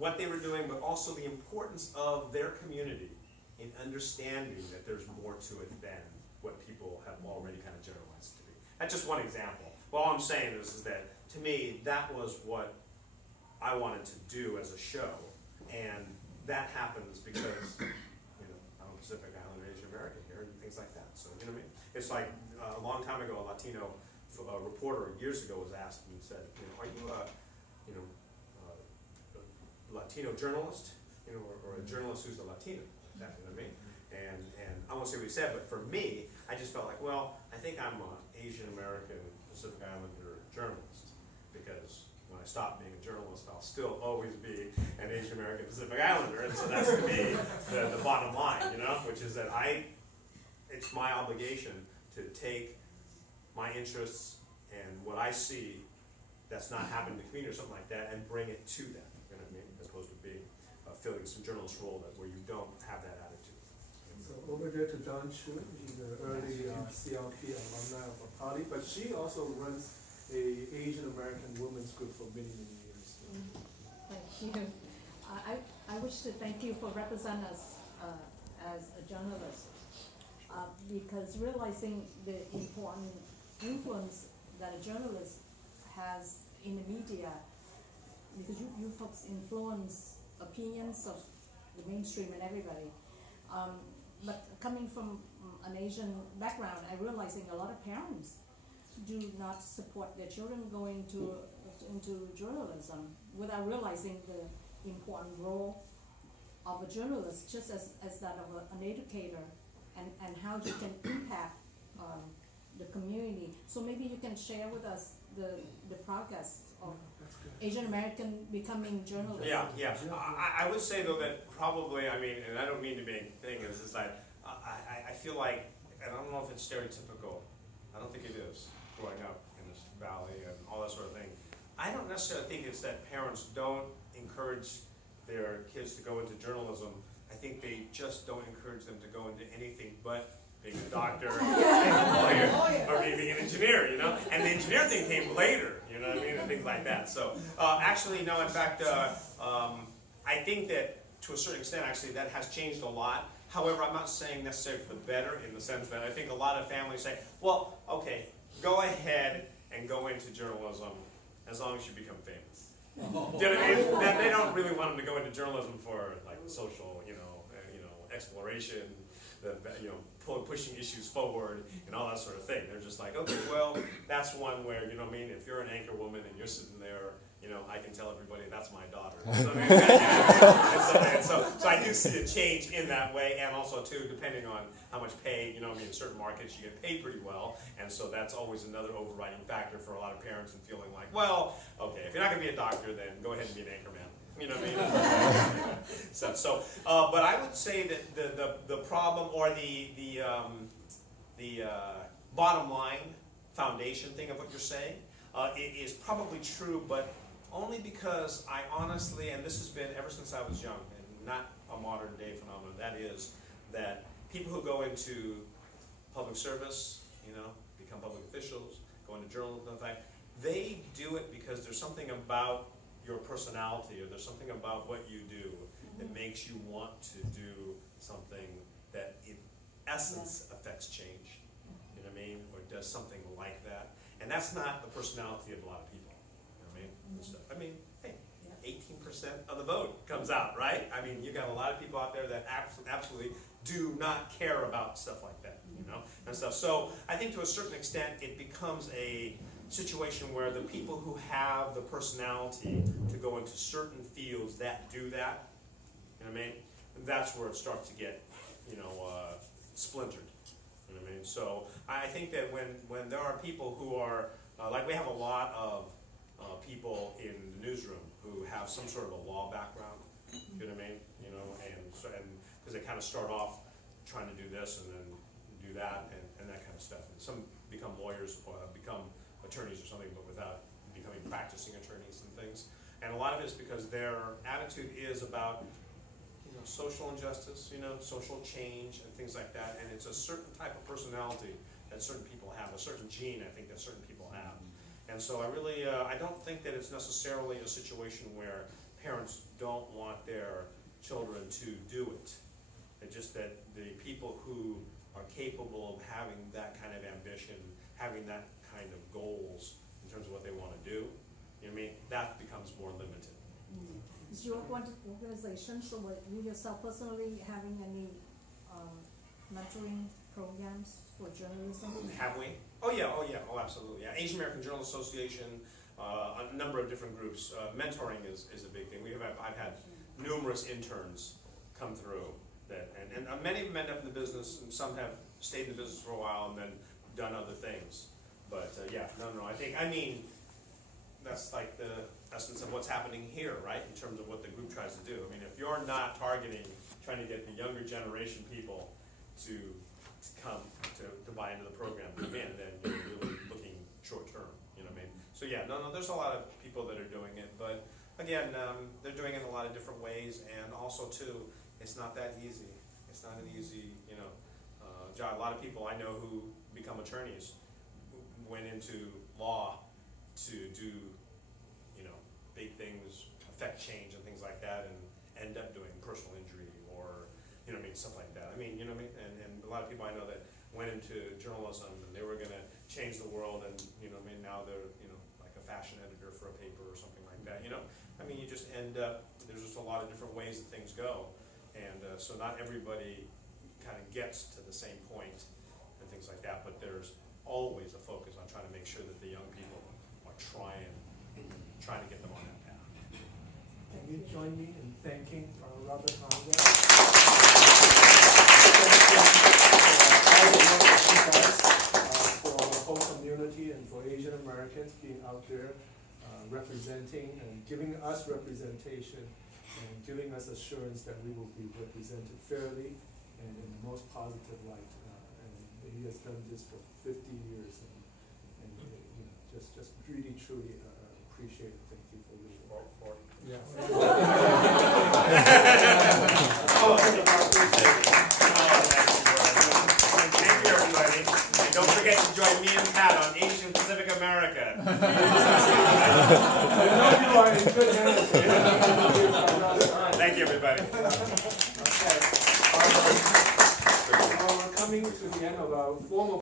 what they were doing, but also the importance of their community in understanding that there's more to it than what people have already kind of generalized to be. That's just one example. Well, all I'm saying is that, to me, that was what I wanted to do as a show, and that happens because, I'm a Pacific Islander Asian American here, and things like that. So, you know what I mean? It's like a long time ago, a Latino reporter years ago was asked and said, are you a Latino journalist, or a journalist who's a Latino? Exactly what I mean? And I won't say what he said, but for me, I just felt like, well, I think I'm an Asian American Pacific Islander journalist, because when I stop being a journalist, I'll still always be an Asian American Pacific Islander, and so that's to me the bottom line, which is that it's my obligation to take my interests and what I see that's not happening in the community or something like that and bring it to them, you know what I mean, as opposed to being filling some journalist role where you don't have that attitude. So over there to Don Chu, he's an early CLP alumni of APALI, but she also runs a Asian American women's group for many, many years. Thank you. I wish to thank you for representing us as a journalist, because realizing the important influence that a journalist has in the media, because you folks influence opinions of the mainstream and everybody. But coming from an Asian background, I'm realizing a lot of parents do not support their children going into journalism without realizing the important role of a journalist, just as that of an educator, and how you can impact the community. So maybe you can share with us the progress of Asian American becoming journalists. Yeah. I would say though that probably, and I don't mean to be a thing, is that I feel like, and I don't know if it's stereotypical, I don't think it is, growing up in this valley and all that sort of thing. I don't necessarily think it's that parents don't encourage their kids to go into journalism. I think they just don't encourage them to go into anything but being a doctor, being a lawyer, or being an engineer, And the engineer thing came later, and things like that. So, actually, no, in fact, I think that to a certain extent, actually, that has changed a lot. However, I'm not saying necessarily for the better, in the sense that I think a lot of families say, well, okay, go ahead and go into journalism as long as you become famous. Do you know what I mean? That they don't really want them to go into journalism for like social, exploration, pushing issues forward and all that sort of thing. They're just like, okay, well, that's one where, if you're an anchor woman and you're sitting there, I can tell everybody that's my daughter. So I do see a change in that way, and also too, depending on how much pay, in certain markets you get paid pretty well, and so that's always another overriding factor for a lot of parents and feeling like, well, okay, if you're not going to be a doctor, then go ahead and be an anchorman. You know what I mean? But I would say that the problem or the bottom line foundation thing of what you're saying is probably true, but only because I honestly, and this has been ever since I was young, and not a modern day phenomenon, that is that people who go into public service, become public officials, go into journalism, in fact, they do it because there's something about your personality, or there's something about what you do that makes you want to do something that in essence affects change, you know what I mean, or does something like that. And that's not the personality of a lot of people, you know what I mean? Hey, 18% of the vote comes out, right? You got a lot of people out there that absolutely do not care about stuff like that, and stuff. So I think to a certain extent it becomes a situation where the people who have the personality to go into certain fields that do that, you know what I mean? That's where it starts to get, splintered. You know what I mean? So I think that when there are people who are, like we have a lot of people in the newsroom who have some sort of a law background, you know what I mean? And because they kind of start off trying to do this and then do that and that kind of stuff. And some become lawyers or become attorneys or something, but without becoming practicing attorneys and things. And a lot of it is because their attitude is about, social injustice, social change and things like that. And it's a certain type of personality that certain people have, a certain gene, I think, that certain people have. And so I really, I don't think that it's necessarily a situation where parents don't want their children to do it. It's just that the people who are capable of having that kind of ambition, having that kind of goals in terms of what they want to do, you know what I mean, that becomes more limited. Is your organization, so what you yourself personally having any mentoring programs for journalism? Have we? Oh, absolutely. Yeah. Asian American Journalists Association, a number of different groups. Mentoring is a big thing. I've had numerous interns come through that, and many of them end up in the business, and some have stayed in the business for a while and then done other things. But I mean, that's like the essence of what's happening here, right? In terms of what the group tries to do. I mean, if you're not trying to get the younger generation people to come to buy into the program, then you're really looking short term. You know what I mean? So there's a lot of people that are doing it, but again, they're doing it in a lot of different ways, and also too, it's not that easy. It's not an easy, job. A lot of people I know who become attorneys went into law to do, big things, affect change and things like that, and end up doing personal injury or, stuff like that. I mean, and a lot of people I know that went into journalism and they were going to change the world, and, now they're, like a fashion editor for a paper or something like that, I mean, you just end up, there's just a lot of different ways that things go, and so not everybody kind of gets to the same point and things like that, but there's always a focus on trying to make sure that the young people are trying to get them on that path. Can you join me in thanking Robert Handa for all the work that he does for the whole community and for Asian Americans being out there representing and giving us representation and giving us assurance that we will be represented fairly and in the most positive light. And he has done this for 50 years, and just really truly appreciate it. Thank you for your work. Yeah. Thank you, everybody. And don't forget to join me and Pat on Asian Pacific America. I know you are in good hands. Thank you, everybody. Okay. We're coming to the end of our formal